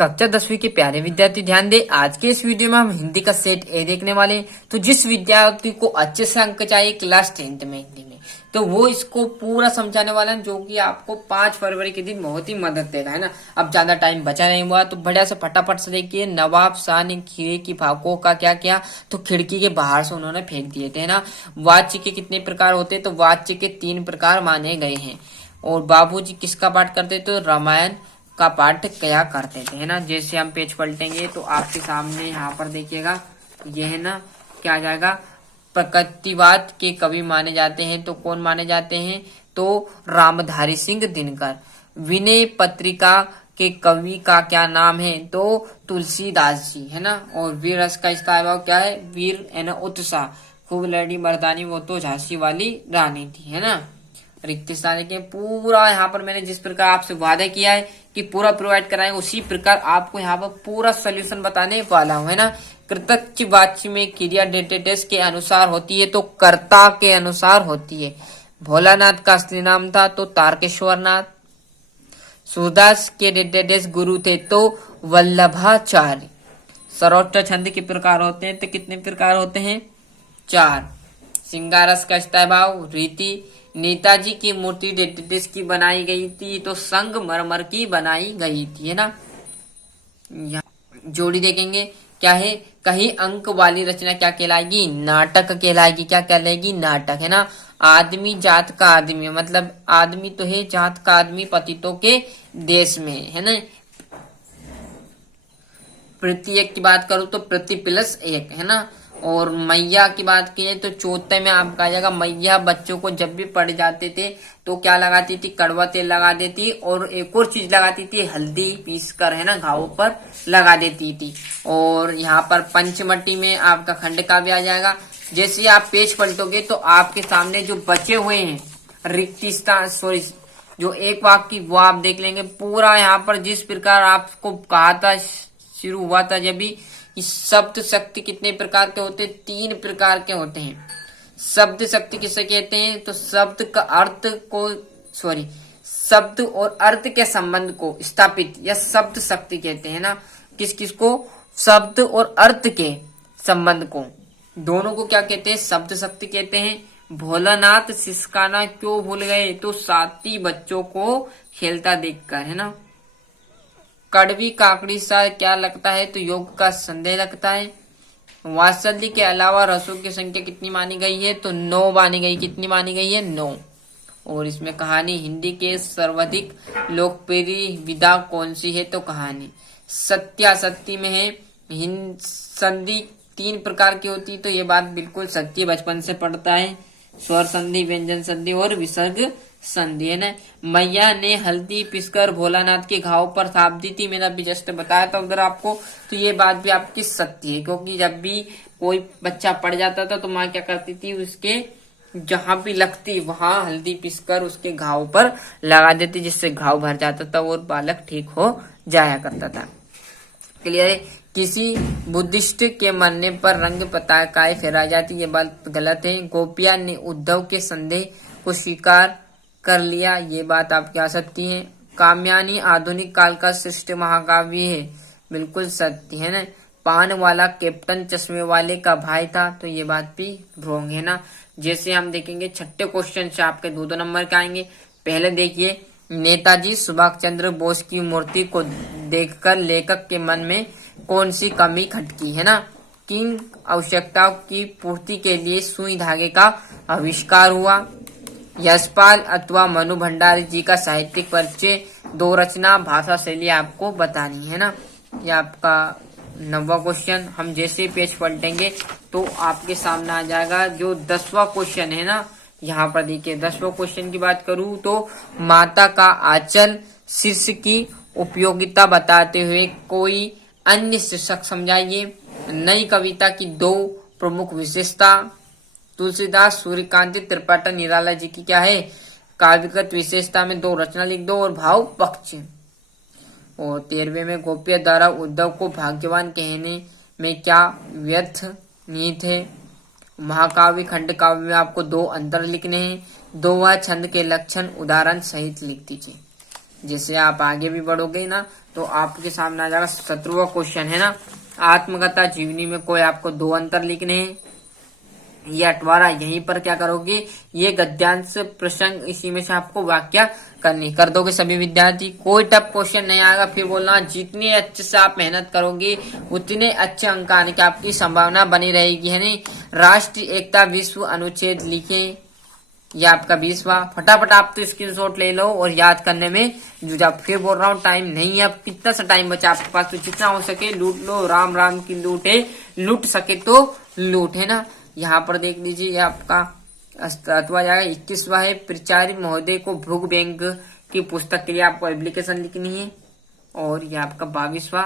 कक्षा 10वीं के प्यारे विद्यार्थी ध्यान दे। आज के इस वीडियो में हम हिंदी का सेट ए देखने वाले हैं। तो जिस विद्यार्थी को अच्छे से अंक चाहिए क्लास 10th में हिंदी में, तो वो इसको पूरा समझाने वाला है, जो कि आपको 5 फरवरी के दिन बहुत ही मदद देगा, है ना। अब ज्यादा टाइम बचा नहीं हुआ, तो बढ़िया से फटाफट से देखिए। नवाब शाह ने खीरे की फाकों का क्या किया, तो खिड़की के बाहर से उन्होंने फेंक दिए थे, है ना। वाच्य के कितने प्रकार होते, तो वाच्य के 3 प्रकार माने गए हैं। और बाबूजी किसका पाठ करते, तो रामायण का पाठ क्या करते थे, है ना। जैसे हम पेज पलटेंगे तो आपके सामने यहाँ पर देखिएगा, ये है ना, क्या आ जाएगा, प्रकृतिवाद के कवि माने जाते हैं। तो कौन माने जाते हैं, तो रामधारी सिंह दिनकर। विनय पत्रिका के कवि का क्या नाम है, तो तुलसीदास जी, है ना। और वीर रस का इसका अभाव क्या है, वीर है ना, उत्साह, खूब लड़ी मर्दानी, वो तो झांसी वाली रानी थी, है ना। रिक्त स्थान देखिए, पूरा यहाँ पर मैंने जिस प्रकार आपसे वादा किया है कि पूरा प्रोवाइड कराएंगे, उसी प्रकार आपको यहाँ पर पूरा सोल्यूशन बताने वाला हूँ, है ना। कृतज्ञ वाच्य में क्रिया डेटेटेस के अनुसार होती है, तो कर्ता के अनुसार होती है। भोलानाथ का असली नाम था, तो तारकेश्वर नाथ। सूरदास के डेटेटेस गुरु थे, तो वल्लभाचार्य। सरोत्र छंद के प्रकार होते हैं, तो कितने प्रकार होते हैं, 4। सिंगारस का स्थायभाव, रीति। नेताजी की मूर्ति डेटेटेस की बनाई गई थी, तो संगमरमर की बनाई गई थी, है ना। जोड़ी देखेंगे, क्या है, कहीं अंक वाली रचना क्या कहलाएगी, नाटक कहलाएगी। क्या कहलाएगी, नाटक, है ना। आदमी जात का आदमी, मतलब आदमी तो है, जात का आदमी पतितों के देश में, है ना। प्रति एक की बात करूं तो प्रति प्लस 1, है ना। और मैया की बात की तो चौथे में आपका आ जाएगा, मैया बच्चों को जब भी पड़ जाते थे तो क्या लगाती थी, कड़वा तेल लगा देती, और एक और चीज लगाती थी, हल्दी पीस कर, है ना, घावों पर लगा देती थी। और यहाँ पर पंचमटी में आपका खंड काव्य आ जाएगा। जैसे आप पेज पलटोगे तो आपके सामने जो बचे हुए हैं रिक्त स्थान, सॉरी, जो एक वाक्य, वो आप देख लेंगे पूरा। यहाँ पर जिस प्रकार आपको कहा था, शुरू हुआ था जब भी, शब्द शक्ति कितने प्रकार के होते हैं, 3 प्रकार के होते हैं। शब्द शक्ति किसे कहते हैं, तो शब्द का अर्थ को, सॉरी, शब्द और अर्थ के संबंध को स्थापित या शब्द शक्ति कहते हैं ना। किस किस को, शब्द और अर्थ के संबंध को, दोनों को क्या कहते हैं, शब्द शक्ति कहते हैं। भोलानाथ सिसकाना क्यों भूल गए, तो साथी बच्चों को खेलता देखकर, है ना। कड़वी काकड़ी सा क्या लगता है, तो योग का संदेह लगता है। वात्सल्य के अलावा रसों की संख्या कितनी मानी गई है, तो 9 मानी गई। कितनी मानी गई है, 9। और इसमें कहानी, हिंदी के सर्वाधिक लोकप्रिय विधा कौन सी है, तो कहानी। सत्यासत्य में है, संधि 3 प्रकार की होती, तो ये बात बिल्कुल सत्य, बचपन से पढ़ता है। स्वर संधि, व्यंजन संधि और विसर्ग संधि, है ना। मैया ने हल्दी पिसकर भोलानाथ के घाव पर थाप दी थी, मैंने अभी जस्ट बताया था उधर आपको। तो ये बात भी आपकी सत्य है, क्योंकि जब भी कोई बच्चा पड़ जाता था तो माँ क्या करती थी, उसके जहां भी लगती वहां हल्दी पिसकर उसके घाव पर लगा देती, जिससे घाव भर जाता था और बालक ठीक हो जाया करता था। क्लियर है। किसी बुद्धिस्ट के मरने पर रंग पताकाएं फहराई जाती, ये बात गलत है। गोपिया ने उद्धव के संदेह को स्वीकार कर लिया, ये बात आपकी आ सकती है। काम्यानी आधुनिक काल का श्रेष्ठ महाकाव्य है, बिल्कुल सत्य, है ना। पान वाला कैप्टन चश्मे वाले का भाई था, तो ये बात भी रॉन्ग है ना। जैसे हम देखेंगे छठे क्वेश्चन से आपके 2-2 नंबर के आएंगे। पहले देखिए, नेताजी सुभाष चंद्र बोस की मूर्ति को देखकर लेखक के मन में कौन सी कमी खटकी, है ना। किन आवश्यकताओं की पूर्ति के लिए सुई धागे का आविष्कार हुआ। यशपाल अथवा मनु भंडारी जी का साहित्यिक परिचय। 2 रचना, भाषा शैली आपको बतानी है ना। यह आपका 9वां क्वेश्चन। हम जैसे पेज पलटेंगे तो आपके सामने आ जाएगा जो 10वां क्वेश्चन है ना। यहाँ पर देखिए 10वां क्वेश्चन की बात करूं तो, माता का आंचल शीर्ष की उपयोगिता बताते हुए कोई अन्य शीर्षक समझाइए। नई कविता की 2 प्रमुख विशेषता। तुलसीदास, सूर्यकांत त्रिपाठी, निराला जी की क्या है, काव्यगत विशेषता में 2 रचना लिख दो और भाव पक्ष। और 13वें में, गोपिया द्वारा उद्धव को भाग्यवान कहने में क्या व्यर्थ नीत है। महाकाव्य खंड काव्य में आपको 2 अंतर लिखने हैं। 2वां छंद के लक्षण उदाहरण सहित लिख दीजिए। जैसे आप आगे भी बढ़ोगे ना तो आपके सामने आ जाएगा 17वां क्वेश्चन है ना, आत्मकथा जीवनी में कोई आपको 2 अंतर लिखने हैं। ये 18 यहीं पर क्या करोगे, ये गद्यांश प्रसंग, इसी में से आपको वाक्य करनी कर दोगे सभी विद्यार्थी। कोई टफ क्वेश्चन नहीं आएगा, फिर बोलना जितने अच्छे से आप मेहनत करोगे उतने अच्छे अंक आने की आपकी संभावना बनी रहेगी, है नहीं। राष्ट्रीय एकता विश्व अनुच्छेद लिखे, ये आपका 20वां। फटाफट आप तो स्क्रीनशॉट ले लो और याद करने में जुझा। फिर बोल रहा हूँ टाइम नहीं है, अब कितना सा टाइम बचा आपके पास, तो जितना हो सके लूट लो, राम राम की लूट है, लूट सके तो लूट, है ना। यहाँ पर देख लीजिए, ये आपका अथवा जाएगा 21वां है, प्राचार्य महोदय को भूख बैंक की पुस्तक के लिए आपको एप्लीकेशन लिखनी है। और ये आपका 22वां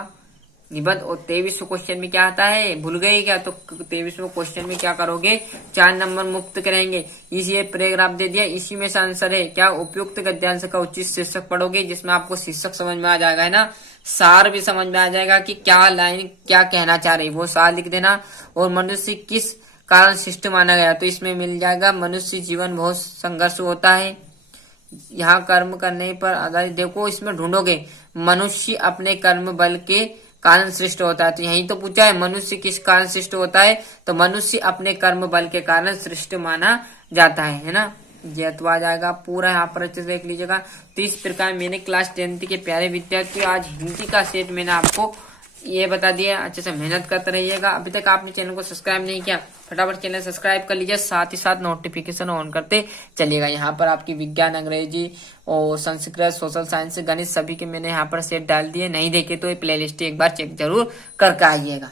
निबंध। और 23वें क्वेश्चन में क्या आता है, भूल गए क्या, तो 23वें क्वेश्चन में क्या करोगे, 4 नंबर मुक्त करेंगे। इसी पैराग्राफ दे दिया, इसी में से आंसर है क्या, उपयुक्त गद्यांश का उचित शीर्षक पढ़ोगे, जिसमें आपको शीर्षक समझ में आ जाएगा, है ना। सार भी समझ में आ जाएगा कि क्या लाइन क्या कहना चाह रही, वो सार लिख देना। और मनुष्य किस कारण शिष्ट माना गया, तो इसमें मिल जाएगा मनुष्य जीवन बहुत संघर्ष होता है, यहाँ कर्म करने पर आधारित। देखो इसमें ढूंढोगे मनुष्य अपने कर्म बल के कारण श्रेष्ठ होता है, तो यही तो पूछा है मनुष्य किस कारण श्रेष्ठ होता है, तो मनुष्य अपने कर्म बल के कारण श्रेष्ठ माना जाता है ना। ये तो आ जाएगा पूरा, यहाँ पर अच्छे से देख लीजिएगा। तो इस प्रकार मैंने क्लास 10th के प्यारे विद्यार्थियों आज हिंदी का सेट मैंने आपको ये बता दिया, अच्छे से मेहनत करते रहिएगा। अभी तक आपने चैनल को सब्सक्राइब नहीं किया, फटाफट चैनल सब्सक्राइब कर लीजिए, साथ ही साथ नोटिफिकेशन ऑन करते चलिएगा। यहाँ पर आपकी विज्ञान, अंग्रेजी और संस्कृत, सोशल साइंस, गणित सभी के मैंने यहाँ पर सेट डाल दिए, नहीं देखे तो ये प्लेलिस्ट एक बार चेक जरूर करके आइएगा।